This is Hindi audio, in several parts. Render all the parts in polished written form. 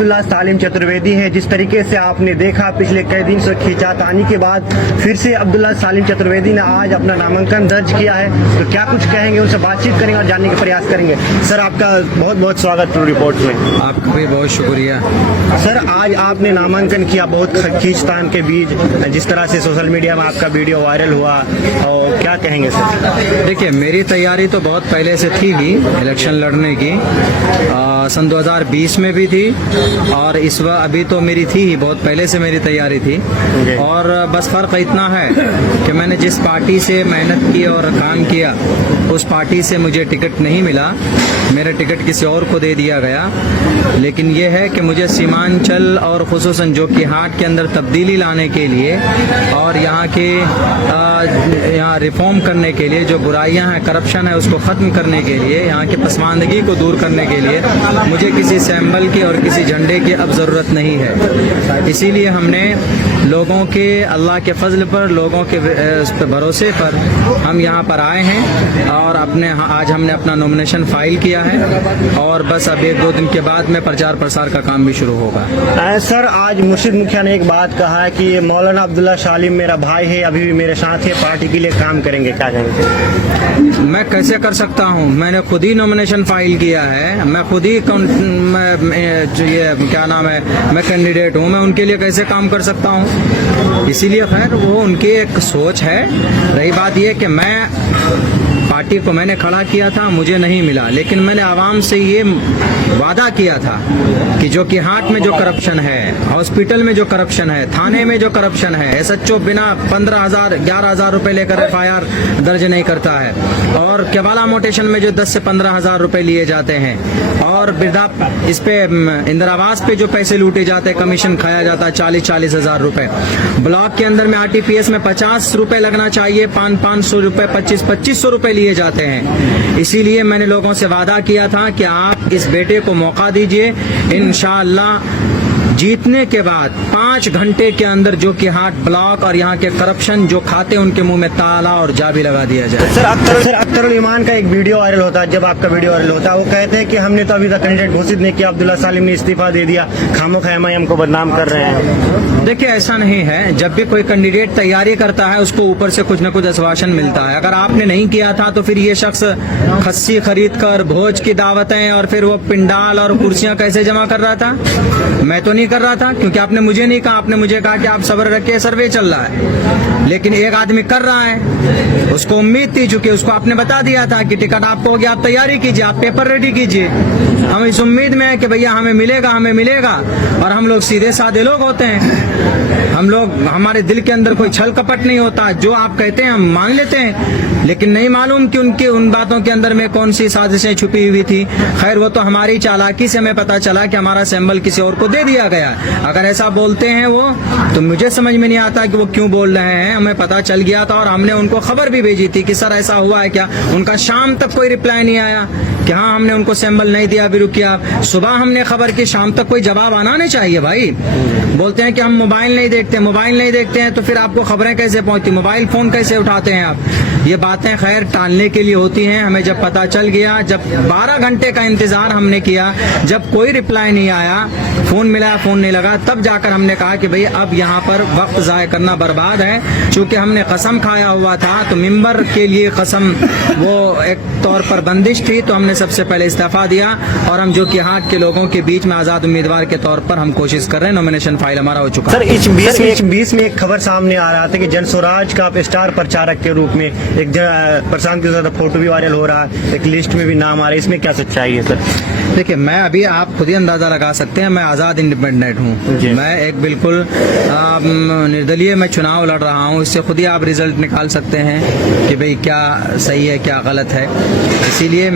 अब्दुल्ला सालिम चतुर्वेदी हैं। जिस तरीके से आपने देखा पिछले कई दिन से खींचातानी के बाद फिर से अब्दुल्ला सालिम चतुर्वेदी ने आज अपना नामांकन दर्ज किया है, तो क्या कुछ कहेंगे, उनसे बातचीत करेंगे और जानने का प्रयास करेंगे। सर आपका बहुत बहुत स्वागत ट्रू रिपोर्ट में। आपका भी बहुत शुक्रिया। सर आज आपने नामांकन किया बहुत खींचतान के बीच, जिस तरह से सोशल मीडिया में आपका वीडियो वायरल हुआ, और क्या कहेंगे सर? देखिए, मेरी तैयारी तो बहुत पहले से थी ही इलेक्शन लड़ने की। सन 2020 में भी थी और इस बार अभी तो मेरी थी ही, बहुत पहले से मेरी तैयारी थी। और बस फर्क इतना है कि मैंने जिस पार्टी से मेहनत की और काम किया उस पार्टी से मुझे टिकट नहीं मिला, मेरा टिकट किसी और को दे दिया गया। लेकिन ये है कि मुझे सीमांचल और खुसूसन जोकीहाट के अंदर तब्दीली लाने के लिए और यहाँ के यहाँ रिफॉर्म करने के लिए, जो बुराइयां हैं, करप्शन है, उसको ख़त्म करने के लिए, यहाँ की पसमानदगी को दूर करने के लिए मुझे किसी सिंबल की और किसी झंडे की अब ज़रूरत नहीं है। इसीलिए हमने लोगों के, अल्लाह के फजल पर, लोगों के उस पर भरोसे पर हम यहाँ पर आए हैं और आज हमने अपना नॉमिनेशन फाइल किया है और बस अब 1-2 दिन के बाद में प्रचार प्रसार का काम भी शुरू होगा। सर आज मुर्शिद मुखिया ने एक बात कहा है कि मौलाना अब्दुल्ला सालिम मेरा भाई है, अभी भी मेरे साथ है, पार्टी के लिए काम करेंगे, क्या कहेंगे? मैं कैसे कर सकता हूँ? मैंने खुद ही नॉमिनेशन फाइल किया है, मैं खुद ही ये क्या नाम है, मैं कैंडिडेट हूँ, मैं उनके लिए कैसे काम कर सकता हूँ? इसीलिए खैर वो उनकी एक सोच है। रही बात ये कि मैं पार्टी को मैंने खड़ा किया था, मुझे नहीं मिला, लेकिन मैंने आवाम से ये वादा किया था कि जोकीहाट में जो करप्शन है, हॉस्पिटल में जो करप्शन है, थाने में जो करप्शन है, एसएचओ बिना 15,000 11,000 रुपए लेकर एफआईआर दर्ज नहीं करता है, और केवाला मोटेशन में जो 10 से 15,000 रुपए लिए जाते हैं, और वृद्धा इस पे इंदिरावास पे जो पैसे लूटे जाते हैं, कमीशन खाया जाता है 40-40 हजार रुपए, ब्लॉक के अंदर में आरटीपीएस में 50 रुपए लगना चाहिए, 500 रुपए, 2500 रुपए लिए जाते हैं। इसीलिए मैंने लोगों से वादा किया था कि आप इस बेटे को मौका दीजिए, इंशाअल्लाह जीतने के बाद 5 घंटे के अंदर जोकीहाट ब्लॉक और यहाँ के करप्शन जो खाते उनके मुंह में ताला और जाबी लगा दिया जाए। सर अख्तरुल ईमान का एक वीडियो वायरल होता है, जब आपका वीडियो वायरल होता है वो कहते हैं कि हमने तो अभी तक कैंडिडेट घोषित नहीं किया, अब्दुल्ला सालिम ने इस्तीफा दे दिया, खामोखा एमआईएम को बदनाम कर रहे हैं। देखिए, ऐसा नहीं है। जब भी कोई कैंडिडेट तैयारी करता है उसको ऊपर से कुछ न कुछ आश्वासन मिलता है। अगर आपने नहीं किया था तो फिर ये शख्स खस्सी खरीद कर, भोज की दावतें और फिर वो पिंडाल और कुर्सियां कैसे जमा कर रहा था? मैं तो नहीं कर रहा था, क्योंकि आपने मुझे नहीं कहा। आपने मुझे कहा कि आप सब्र रखिए, सर्वे चल रहा है। लेकिन एक आदमी कर रहा है, उसको उम्मीद थी, चूंकि उसको आपने बता दिया था कि टिकट आपको हो गया, आप तैयारी कीजिए, आप पेपर रेडी कीजिए। हम इस उम्मीद में है कि भैया हमें मिलेगा, और हम लोग सीधे साधे लोग होते हैं। हमारे दिल के अंदर कोई छल कपट नहीं होता। जो आप कहते हैं हम मान लेते हैं, लेकिन नहीं मालूम कि उनके उन बातों के अंदर में कौन सी साजिशें छुपी हुई थी। खैर, वो तो हमारी चालाकी से हमें पता चला कि हमारा सिंबल किसी और को दे दिया गया। अगर ऐसा बोलते हैं वो, तो मुझे समझ में नहीं आता कि वो क्यों बोल रहे हैं। हमें पता चल गया था और हमने उनको खबर भी भेजी थी कि सर ऐसा हुआ है क्या। उनका शाम तक कोई रिप्लाई नहीं आया कि हाँ हमने उनको सिंबल नहीं दिया, अभी रुकिए। सुबह हमने खबर की, शाम तक कोई जवाब आना नहीं चाहिए भाई। बोलते हैं कि हम मोबाइल नहीं देखते हैं, तो फिर आपको खबरें कैसे पहुंचती, मोबाइल फोन कैसे उठाते हैं आप? ये बातें खैर टालने के लिए होती हैं। हमें जब पता चल गया, जब 12 घंटे का इंतजार हमने किया, जब कोई रिप्लाई नहीं आया, फोन मिला फोन नहीं लगा, तब जाकर हमने कहा कि भाई अब यहाँ पर वक्त जाया करना बर्बाद है। चूंकि हमने कसम खाया हुआ था, तो मिंबर के लिए कसम वो एक तौर पर बंदिश थी, तो हमने सबसे पहले इस्तीफा दिया और हम जोकीहाट के लोगों के बीच में आजाद उम्मीदवार के तौर पर हम कोशिश कर रहे हैं। नॉमिनेशन फाइल हमारा हो चुका है। सर इस बीच में एक खबर सामने आ रहा था कि जन स्वराज का आप स्टार प्रचारक के रूप में एक प्रशांत के साथ फोटो भी वायरल हो रहा है, एक लिस्ट में भी नाम आ रहा है, इसमें क्या सच्चाई है सर? देखिए, मैं अभी, आप खुद ही अंदाजा लगा सकते हैं, मैं आज़ाद इंडिपेंडेंट हूँ। मैं एक बिल्कुल निर्दलीय मैं चुनाव लड़ रहा हूँ। इससे खुद ही आप रिजल्ट निकाल सकते हैं कि भाई क्या सही है क्या गलत है। इसीलिए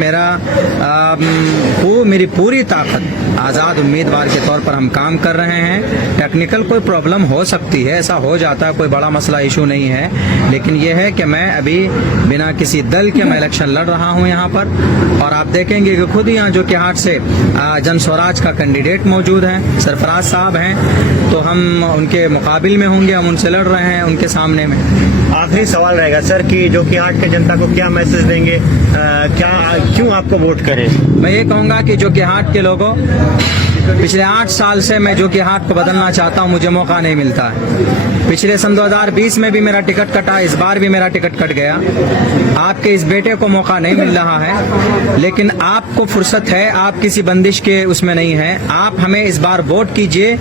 मेरी पूरी ताकत आज़ाद उम्मीदवार के तौर पर हम काम कर रहे हैं। टेक्निकल कोई प्रॉब्लम हो सकती है, ऐसा हो जाता है, कोई बड़ा मसला इशू नहीं है। लेकिन यह है कि मैं अभी बिना किसी दल के मैं इलेक्शन लड़ रहा हूँ यहाँ पर, और आप देखेंगे कि खुद यहाँ जोकीहाट से जन स्वराज का कैंडिडेट मौजूद है, सरफराज साहब हैं, तो हम उनके मुकाबिल में होंगे, हम उनसे लड़ रहे हैं उनके सामने में। आखिरी सवाल रहेगा सर कि जोकीहाट के जनता को क्या मैसेज देंगे, क्यों आपको वोट करें? मैं ये कहूँगा कि जोकीहाट के लोगों, पिछले 8 साल से मैं जो कि हाथ को बदलना चाहता हूँ, मुझे मौका नहीं मिलता है। पिछले सन 2020 में भी मेरा टिकट कटा, इस बार भी मेरा टिकट कट गया। आपके इस बेटे को मौका नहीं मिल रहा है, लेकिन आपको फुर्सत है, आप किसी बंदिश के उसमें नहीं है। आप हमें इस बार वोट कीजिए,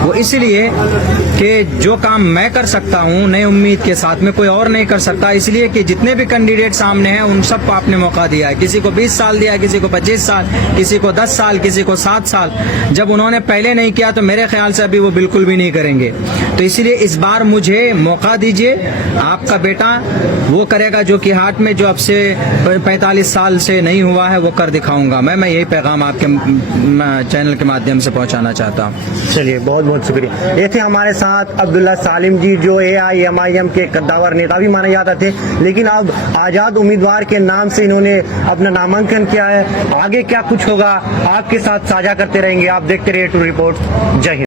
वो इसलिए कि जो काम मैं कर सकता हूँ नई उम्मीद के साथ में कोई और नहीं कर सकता, इसलिए कि जितने भी कैंडिडेट सामने हैं उन सबको आपने मौका दिया है। किसी को 20 साल दिया है, किसी को 25 साल, किसी को 10 साल, किसी को 7 साल। जब उन्होंने पहले नहीं किया तो मेरे ख्याल से अभी वो बिल्कुल भी नहीं करेंगे। तो इसलिए इस बार मुझे मौका दीजिए, आपका बेटा वो करेगा जो कि हाथ में जो अब से 45 साल से नहीं हुआ है वो कर दिखाऊंगा मैं यही पैगाम आपके चैनल के माध्यम से पहुंचाना चाहता हूं। चलिए, बहुत बहुत शुक्रिया। ये थे हमारे साथ अब्दुल्ला सालिम जी, जो AIMIM के कद्दावर नेता भी माने जाते थे, लेकिन अब आजाद उम्मीदवार के नाम से इन्होंने अपना नामांकन किया है। आगे क्या कुछ होगा आपके साथ साझा करते रहेंगे। आप देखते रहिए टू रिपोर्ट। जय हिंद।